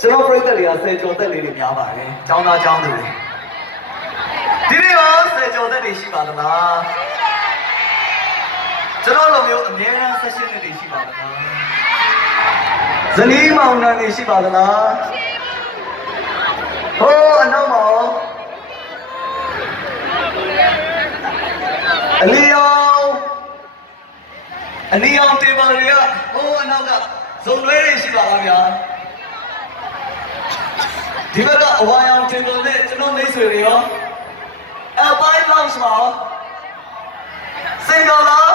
ကျွန်တော်ပြိတ္တတွေကဆယ်ကျော်သက်လေးတွေများပါတယ်။ကျောင်းသားကျောင်းသူတွေဒီနေ့ရောဆယ်ကျော်သက်တွေရှိပါသလား။ကျွန်တော်လိုမျိုးအမြဲတမ်းဆက်ရှင်တွေရှိပါသလား။ဇနီးမောင်နှံတွေရှိပါသလား။ဟိုးအနောက်မောင်အလီအောင်တေပါတွေကဟိုးအနောက်ကဇုံတွဲတွေရှိပါလားဗျာ။ဒီဘက်ကအဝါရောင်တင်ပေါ်နဲ့ကျွန်တော်မိတ်ဆွေတွေရောအပိုင်းလောင်းစပါစင်တော်လား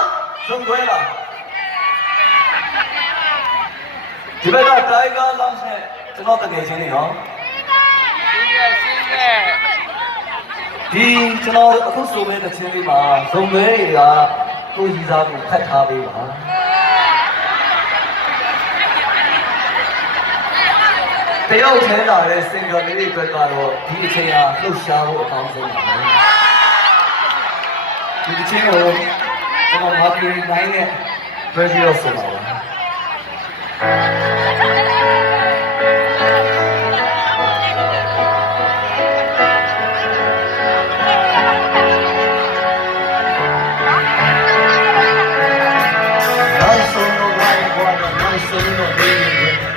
ဇုံခွဲလားဒီဘက်ကတိုင်းကားလောင်းနဲ့ကျွန်တော်တကယ်ချင်းတွေရောဒီကျွန်တော်အခုဆိုမဲ့တစ်ချင်းလေးမှာဇုံခွဲတွေကကိုကြီးစားကိုဖတ်ထားပေးပါတယောက်ထဲလာတဲ့စင်ကာလေးတွေအတွက်ကတော့ဒီအချိန်ဟာလှုပ်ရှားဖို့အကောင်းဆုံးပါပဲဒီအချိန်ကိုကျွန်တော် marketing 9နဲ့ radio ဆိုပါပါ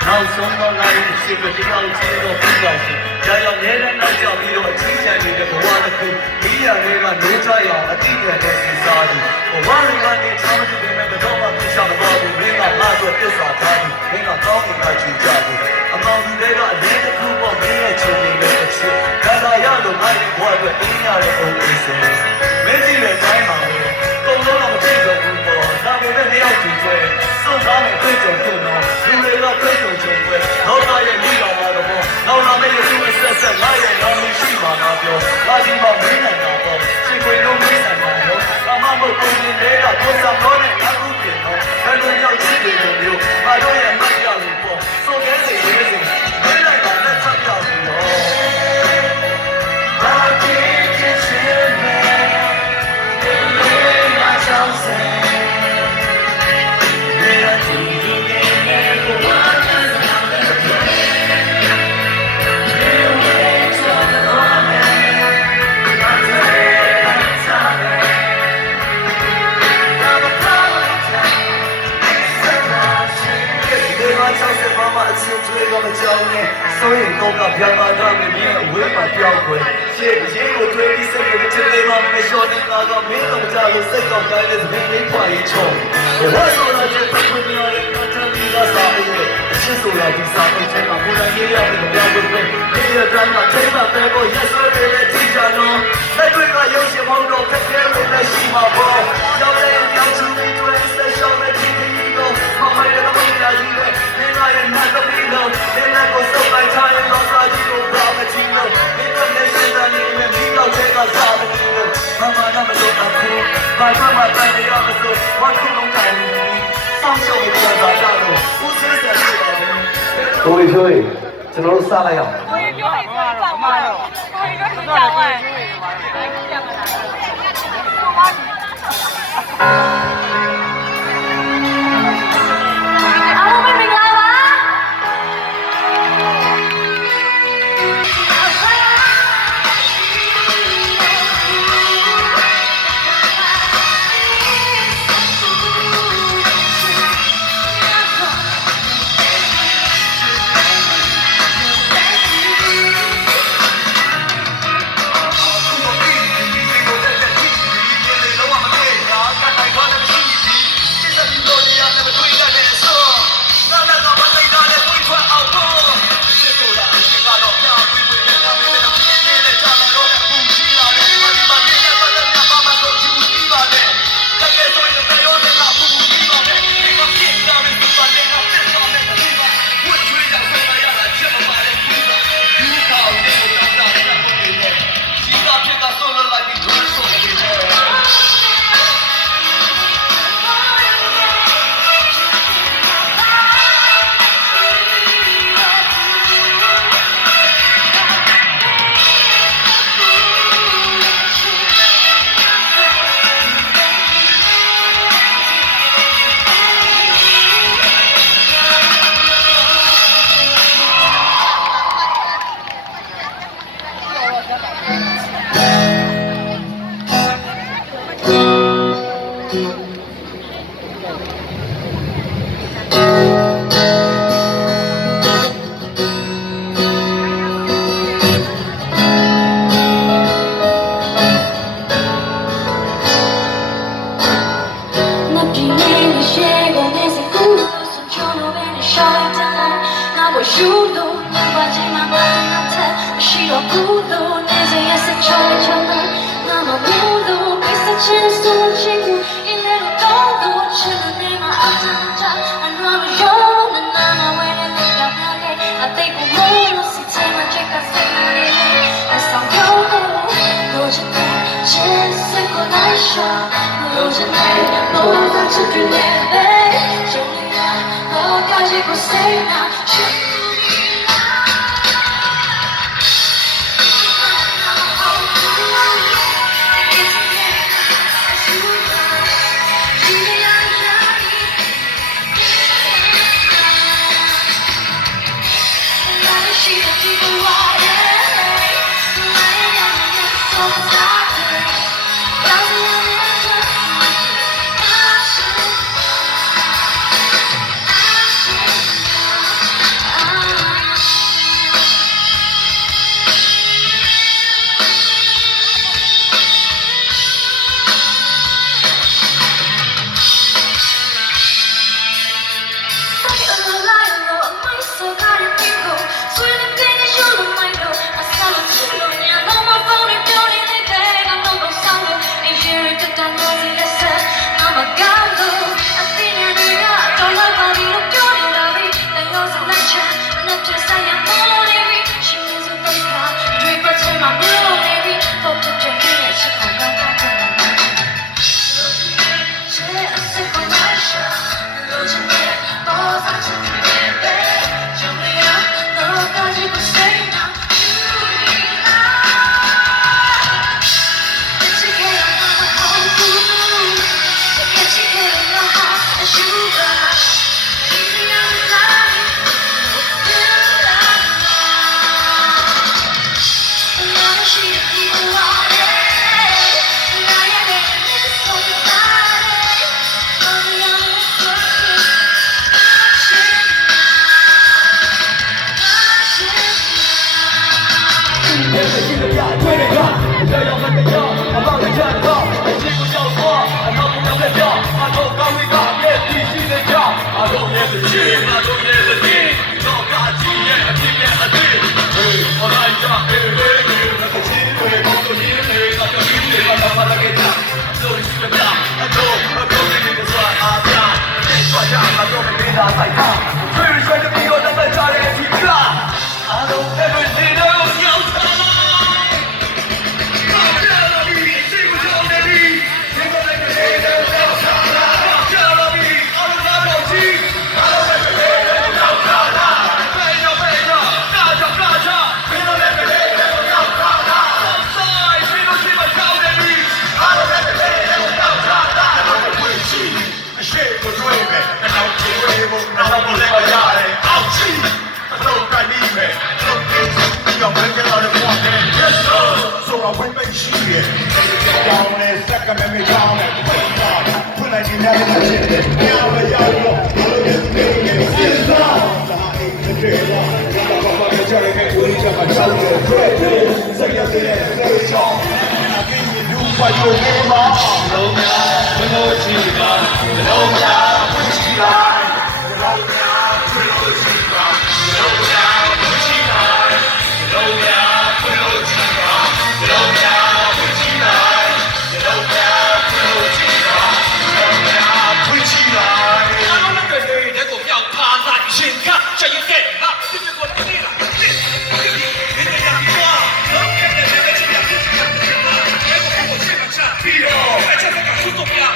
နောက်ဆုံးတော့လိုက်ရှိတဲ့ဒီကောင်ချင်းတော့ပြီးပါစေ။ကြာရောက်နေတဲ့နောက်ကြောက်ပြီးတော့အချင်းချန်နေတဲ့ဘဝတစ်ခုဒီရတွေကနိုးကြရအောင်အတိအကျနဲ့စဉ်းစားပြီးဘဝတွေကနေချမ်းသာတဲ့တော့မှပြချမသွားဘူး။မင်းကလာတော့ပြဿနာထားပြီးမင်းကကောင်းနေတာကြည့်ကြတယ်။အမောင်ကြီးတွေကအလေးတစ်ခုပေါ့မင်းရဲ့ချင်နေတဲ့တစ်ချက်။ဒါသာရလို့ငါ့ရဲ့ဘဝအတွက်အင်းရတဲ့အုံးလေးဆိုမင်းကြီးရဲ့တိုင်းမှာလေကုန်လုံးတော့မသိတော့ဘူးပေါ့။ဒါပေမဲ့တယောက်ကြည့်ဆွဲစွန့်စားမယ်တွေ့ကြုံတော့လူတွေကတွေ့ကြုံကြုံပဲနောက်လာရဲ့မိတော်မှာတော့နောက်လာမယ့်ရဲ့သူ့ဆက်ဆက်လာရဲ့နောက်မရှိမှာတော့ပြောလာဒီမှာမင်းနိုင်တော့ရှင်ခွေလုံးမင်းနိုင်မှာတော့အမမကိုကိုနေတွေကကိုစားတော့နဲ့ငါဥပြင်တော့ဘယ်လိုရောက်ရှိတယ်လို့မျိုးငါတို့ရဲ့မတ်ရလို့ပေါ့စိုးခဲစေရေးစေမင်းနိုင်တာလက်ချက်ပြောက်ပြီးတော့ဘာကြည့်ချင်မယ်ဒီလေးငါချောင်းစဲ所以都到平安到里面违法标规，写我推理生活的这类嘛，没说的那个没动家的谁搞改的是没快一冲，我说了这不会的人，他这里个啥的，是说了第三个这个不然也要那个标规费，你也干嘛这把白包也说的来听讲喏，那对个有些朋友看见我在西马坡，要来要出一堆在上面听听一个，妈妈的个梦家一个，你那人那个病了，你那个手来插人老啥子都不要个听了，你个没现在你们听到这个啥子听了，妈妈那么多难哭，妈妈在那样的时候，我不能改你，放手也不要打架了，不是在这个。各位各位，ကျွန်တော်တို့စလိုက်အောင်။ကိုကြီးပြောရင်ပြောပါမလို့။ကိုကြီးကကြောက်ဝဲ။အားလုံးမင်္ဂလာပါ။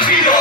Piro,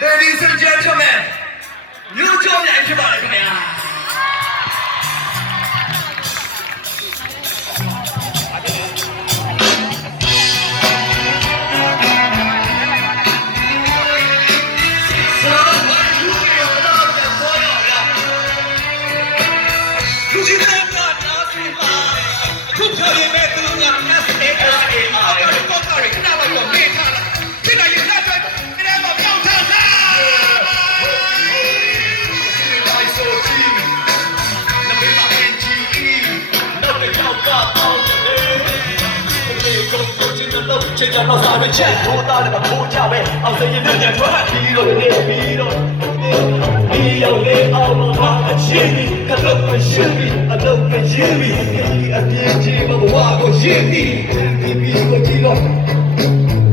Ladies and gentlemen, မြို့ကျော်မြိုင်ဖြစ်ပါတယ်ခင်ဗျာချိန်ကြောင်တော့စားရချက်ထိုးသားလည်းမထိုးချပဲအောင်စရင်နဲ့ညထွက်ပြီးတော့နေပြီးတော့ဒီရောက်လေအောင်တော့အချင်းကြီးကတော့မရှိဘူးအတော့မရှိဘူးဒီအပြင်းကြီးဘဝကိုရင်းပြီးဒီပြီးကိုကြည့်တော့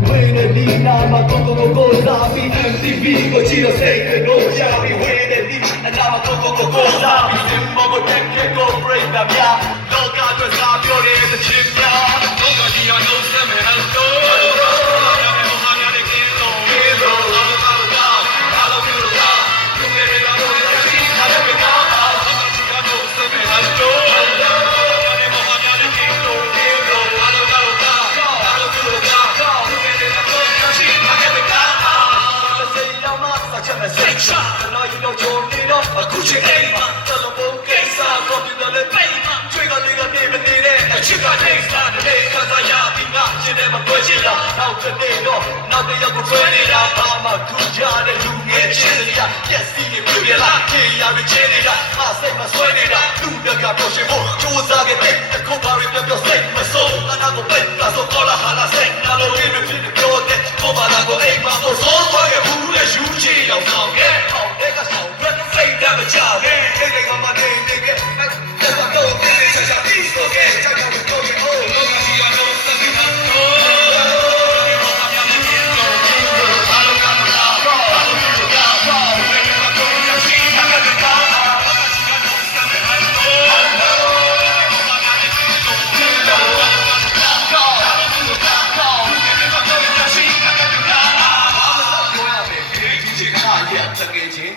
ဝေးနေဒီနာမကိုစားပြီး MTV ကိုကြည့်တော့စိတ်ကိုရှာပြီးဝေးနေဒီအနာမကိုစားပြီးစင်မောကိုတက်ခဲ့ကို break တာဗျာတော့ကတော့စားပြောတဲ့ချင်းများတော့ကဒီရတော့စမယ်ဟဲ့တော့အခုချိန်အိမ်မှာတလုံးပုံကိစ္စကွန်ပျူတာနဲ့ပိတ်မှာကျွေးကလေးကနေမနေတဲ့အချစ်ကနေစားတဲ့ခါစားရပြီးငါရှင်းတယ်မပွဲချင်လားနောက်တစ်နေ့တော့နောက်တစ်ယောက်ကိုဆွဲနေတာဘာမှထူကြတဲ့လူငယ်ချင်းတွေကပြက်စီးနေပြီလားခေရရချင်းနေတာအစိတ်မဆွဲနေတာသူ့တက်ကပြောရှင်ဖို့စူးစားခဲ့တဲ့အခုဘာတွေပြောစိတ်မစိုးအနာကိုပိတ်လာဆိုတော့ဟာလာစိတ်နာလို့ရင်းဖြစ်ပြောတဲ့ကိုပါလာကိုအိမ်မှာတော့စောသွားခဲ့ဘူးလေယူချီအောင်ဆောင်ခဲ့အောင်တဲ့ကဆောင်စိတ်ဓာတ်မချခဲ့အိမ်ကမှနေနေခဲ့တက်တော့နေနေချာချာပြီးဆိုခဲ့ချာချာကိုကိုကိုလောကကြီးရတော့စမ်းနေတာ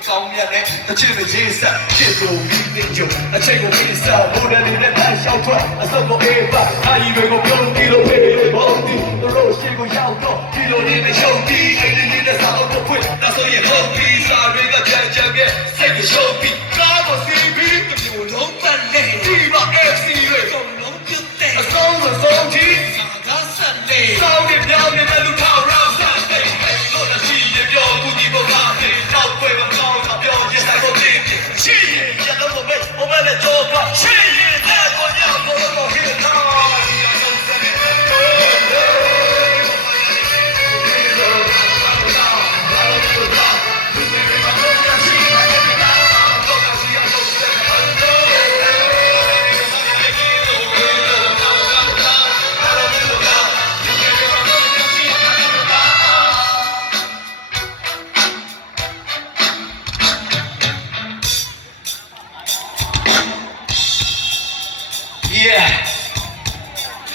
ကောင်းမြတ်တဲ့အချစ်မကြီးစချစ်ကိုပြီးသိကြအချိန်ကိုပြီးစားဘုရားလေးနဲ့တန်းလျှောက်ထွက်အစုပ်ကိုအေးပါအာရီတွေကိုပြုံးပြီးလို့ဝေးလို့ဘောင်းဒီတို့ရှိကိုရောက်တော့ဒီလိုလေးနဲ့ရှုံးပြီးအိမ်လေးနဲ့စားတော့ဖွင့်ဒါဆိုရင်ဟုတ်ပြီးစားတွေကကြမ်းကြမ်းကစိတ်ကိုရှုံးပြီးကားကိုစီးပြီးတမျိုးလုံးပတ်နေဒီမှာ FC ရဲ့စုံလုံးပြုတ်တဲ့အဆုံးကြီးသာဆက်နေစောင်းနေပြောင်းနေတဲ့လူထောက်ရောက်ဆက်နေလို့လည်းရှိရပြောကူဒီဘောကနေတော့ဖွင့်မကောင်းတော့ပြောရင်ဆိုင်ကိုပြင်းရှိရင်ရတော့ဘယ်ဘယ်နဲ့ကြောကရှိရင်တဲ့ကိုရတော့တော့ဟိတော့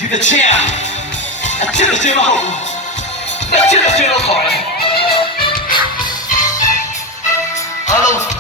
ဒီတစ်ချက်အချစ်စင်မဟုတ်ဘူးအချစ်စင်တော့ခေါ်တယ်အားလုံး